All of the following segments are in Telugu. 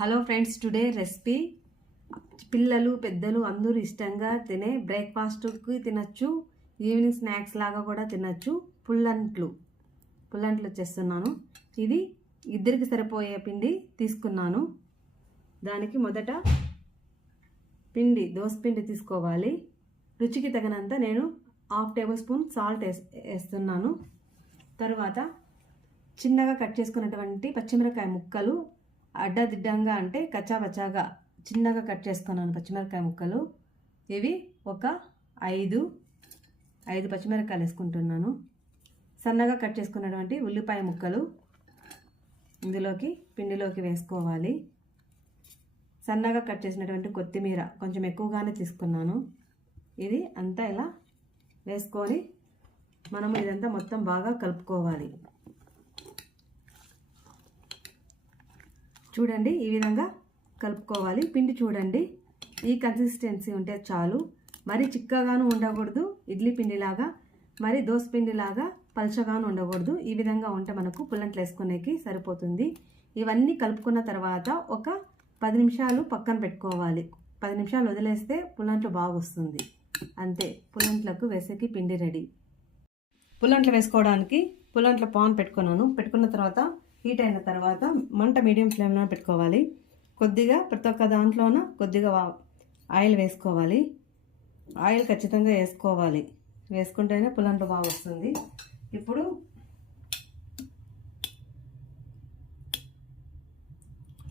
Hello friends today recipe. పిల్లలు పెద్దలు అందరూ ఇష్టంగా తినే బ్రేక్ఫాస్ట్కి తినచ్చు ఈవినింగ్ స్నాక్స్ లాగా కూడా తినచ్చు. పుల్లంట్లు. పుల్లంట్లు చేస్తున్నాను ఇది ఇద్దరికి సరిపోయే పిండి తీసుకున్నాను. దానికి మొదట పిండి పిండి తీసుకోవాలి. రుచికి తగినంత నేను హాఫ్ టేబుల్ స్పూన్ సాల్ట్ వేస్ వేస్తున్నాను. తరువాత చిన్నగా కట్ చేసుకున్నటువంటి పచ్చిమిరకాయ ముక్కలు అడ్డదిడ్డంగా అంటే కచ్చాపచ్చాగా చిన్నగా కట్ చేసుకున్నాను పచ్చిమిరకాయ ముక్కలు. ఇవి ఒక ఐదు ఐదు పచ్చిమిరకాయలు వేసుకుంటున్నాను. సన్నగా కట్ చేసుకున్నటువంటి ఉల్లిపాయ ముక్కలు ఇందులోకి పిండిలోకి వేసుకోవాలి. సన్నగా కట్ చేసినటువంటి కొత్తిమీర కొంచెం ఎక్కువగానే తీసుకున్నాను. ఇది అంతా ఇలా వేసుకొని మనము ఇదంతా మొత్తం బాగా కలుపుకోవాలి. చూడండి ఈ విధంగా కలుపుకోవాలి. పిండి చూడండి ఈ కన్సిస్టెన్సీ ఉంటే చాలు. మరి చిక్కగాను ఉండకూడదు ఇడ్లీ పిండిలాగా. మరి దోశ పిండిలాగా పలచగాను ఉండకూడదు. ఈ విధంగా ఉంటే మనకు పుల్లంట్లు వేసుకునేకి సరిపోతుంది. ఇవన్నీ కలుపుకున్న తర్వాత ఒక పది నిమిషాలు పక్కన పెట్టుకోవాలి. పది నిమిషాలు వదిలేస్తే పుల్లంట్లు బాగా వస్తుంది అంతే పుల్లంట్లకు వేసేకి పిండి రెడీ. పుల్లంట్లు వేసుకోవడానికి పుల్లంట్ల పాన్ పెట్టుకున్నాను. పెట్టుకున్న తర్వాత హీట్ అయిన తర్వాత మంట మీడియం ఫ్లేమ్లో పెట్టుకోవాలి. కొద్దిగా ప్రతి ఒక్క దాంట్లోన కొద్దిగా ఆయిల్ వేసుకోవాలి. ఆయిల్ ఖచ్చితంగా వేసుకోవాలి. వేసుకుంటేనే పులంట బాగా వస్తుంది. ఇప్పుడు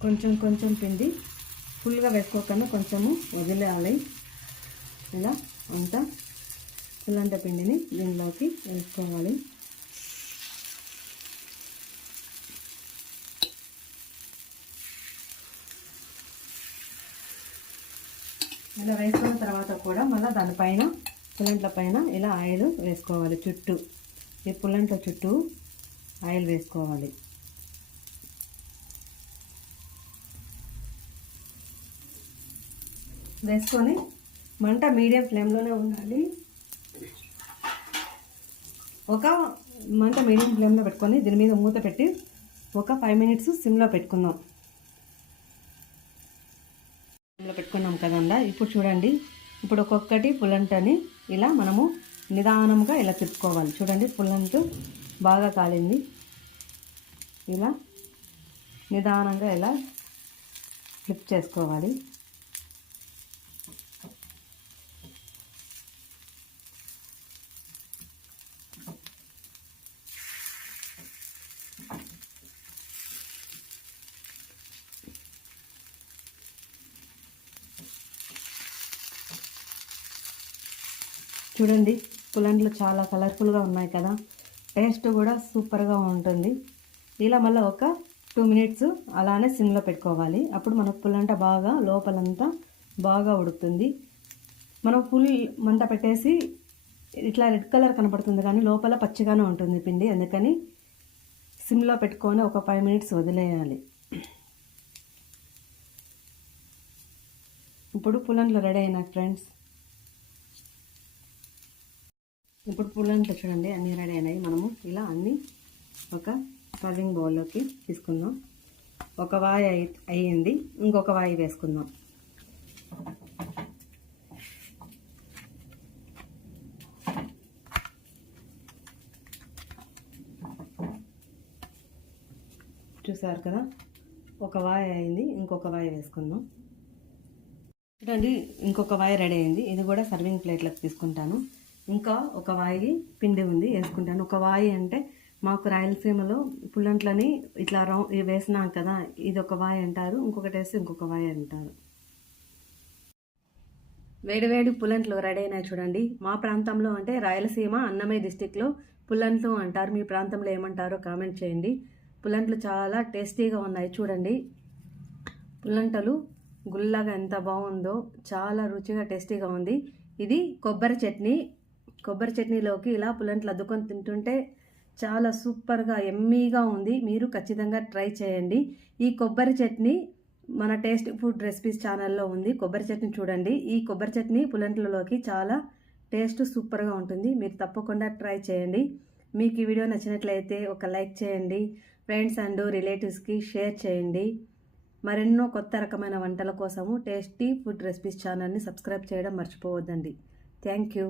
కొంచెం కొంచెం పిండి ఫుల్గా వేసుకోకుండా కొంచెము వదిలేయాలి. ఇలా అంతా పుల్లంట పిండిని దీనిలోకి వేసుకోవాలి. ఇలా వేసుకున్న తర్వాత కూడా మళ్ళీ దానిపైన పుల్లంట్ల పైన ఇలా ఆయిల్ వేసుకోవాలి చుట్టూ. ఈ పుల్లంట్ల చుట్టూ ఆయిల్ వేసుకోవాలి. వేసుకొని మంట మీడియం ఫ్లేమ్లోనే ఉండాలి. ఒక మంట మీడియం ఫ్లేమ్లో పెట్టుకొని దీని మీద మూత పెట్టి ఒక ఫైవ్ మినిట్స్ సిమ్లో పెట్టుకుందాం. సిమ్లో పెట్టుకున్నాం కదండా. ఇప్పుడు చూడండి. ఇప్పుడు ఒక్కొక్కటి పుల్లంటని ఇలా మనము నిదానంగా ఇలా తిప్పుకోవాలి. చూడండి పుల్లంటు బాగా కాలింది. ఇలా నిదానంగా ఇలా ఫ్లిప్ చేసుకోవాలి. చూడండి పులండ్లు చాలా కలర్ఫుల్గా ఉన్నాయి కదా. టేస్ట్ కూడా సూపర్గా ఉంటుంది. ఇలా మళ్ళీ ఒక టూ మినిట్స్ అలానే సిమ్లో పెట్టుకోవాలి. అప్పుడు మనకు పులంట బాగా లోపలంతా బాగా ఉడుకుతుంది. మనం ఫుల్ మంట పెట్టేసి ఇట్లా రెడ్ కలర్ కనపడుతుంది కానీ లోపల పచ్చిగానే ఉంటుంది పిండి. అందుకని సిమ్లో పెట్టుకొని ఒక ఫైవ్ మినిట్స్ వదిలేయాలి. ఇప్పుడు పులంలో రెడీ అయినా ఫ్రెండ్స్. ఇప్పుడు పుల్లంట్లు చూడండి అన్నీ రెడీ అయినాయి. మనము ఇలా అన్నీ ఒక సర్వింగ్ బౌల్లోకి తీసుకుందాం. ఒక వాయి అయ్యింది. ఇంకొక వాయి వేసుకుందాం. చూసారు కదా? ఒక వాయి అయింది ఇంకొక వాయి వేసుకుందాం. చూడండి ఇంకొక వాయి రెడీ అయింది. ఇది కూడా సర్వింగ్ ప్లేట్లకు తీసుకుంటాను. ఇంకా ఒక వాయి పిండి ఉంది వేసుకుంటాను. ఒక వాయి అంటే మాకు రాయలసీమలో పుల్లంట్లని ఇట్లా రౌ వేసినాం కదా ఇది ఒక వాయి అంటారు. ఇంకొకటి వేసి ఇంకొక వాయి అంటారు. వేడివేడి పుల్లంట్లు రెడీ అయినాయి చూడండి. మా ప్రాంతంలో అంటే రాయలసీమ అన్నమయ్య డిస్టిక్లో పుల్లంట్లు అంటారు. మీ ప్రాంతంలో ఏమంటారో కామెంట్ చేయండి. పుల్లంట్లు చాలా టేస్టీగా ఉన్నాయి చూడండి. పుల్లంటలు గుల్లగా ఎంత బాగుందో చాలా రుచిగా టేస్టీగా ఉంది. ఇది కొబ్బరి చట్నీ కొబ్బరి చట్నీలోకి ఇలా పులంట్లు అద్దుకొని తింటుంటే చాలా సూపర్గా ఎమ్మీగా ఉంది. మీరు ఖచ్చితంగా ట్రై చేయండి. ఈ కొబ్బరి చట్నీ మన టేస్ట్ ఫుడ్ రెసిపీస్ ఛానల్లో ఉంది. కొబ్బరి చట్నీ చూడండి. ఈ కొబ్బరి చట్నీ పులంట్లలోకి చాలా టేస్ట్ సూపర్గా ఉంటుంది. మీరు తప్పకుండా ట్రై చేయండి. మీకు ఈ వీడియో నచ్చినట్లయితే ఒక లైక్ చేయండి. ఫ్రెండ్స్ అండ్ రిలేటివ్స్కి షేర్ చేయండి. మరెన్నో కొత్త రకమైన వంటల కోసము టేస్టీ ఫుడ్ రెసిపీస్ ఛానల్ని సబ్స్క్రైబ్ చేయడం మర్చిపోవద్దండి. Thank you.